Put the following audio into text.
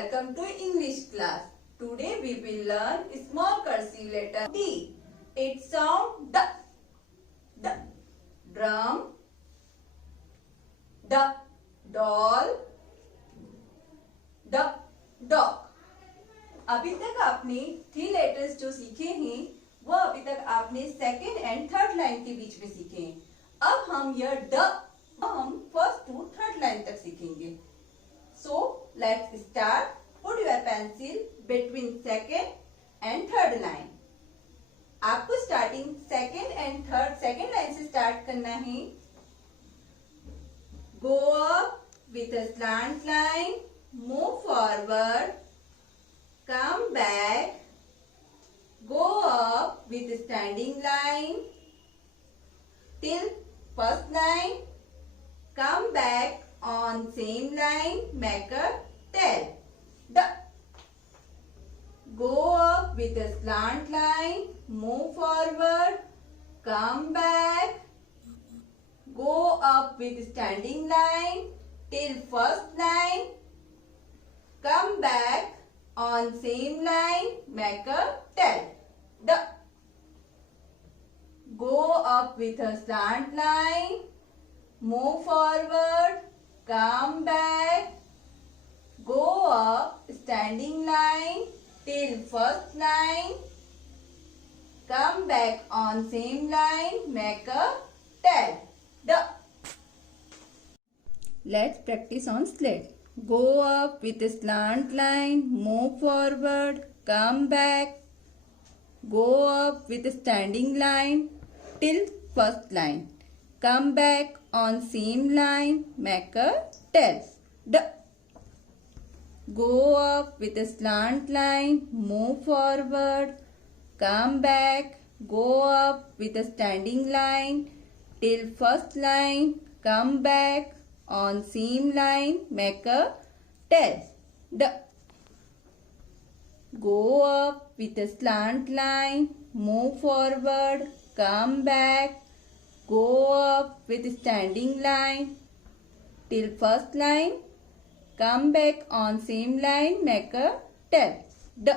welcome to English class. Today we will learn small cursive letter D. It sound D. D. Drum. D. Doll. D. Dog. अभी तक आपने 3 letters जो सीखे हैं वो अभी तक आपने सेकेंड एंड थर्ड लाइन के बीच में सीखे हैं. अब हम यह ड हम फर्स्ट टू थर्ड लाइन तक सीखेंगे. So let's start. Put your pencil between second and third line. आपको स्टार्टिंग सेकेंड लाइन से स्टार्ट करना है. Go up with a slant line, move forward, come back, go up with a standing line till first line, come back on same line, make a tail. The go up with a slant line, move forward, come back, go up with standing line till first line, come back on same line, make a tail. The go up with a slant line, move forward, come back, go up standing line till first line, come back on same line, make a tail. The let's practice on slate. Go up with a slant line, move forward, come back, go up with a standing line till first line, come back on same line, make a tail. D. Go up with a slant line, move forward, come back, go up with a standing line till first line, come back on same line, make a tail. D. Go up with a slant line, move forward, come back, go up with standing line till first line, come back on same line, make a tail. D.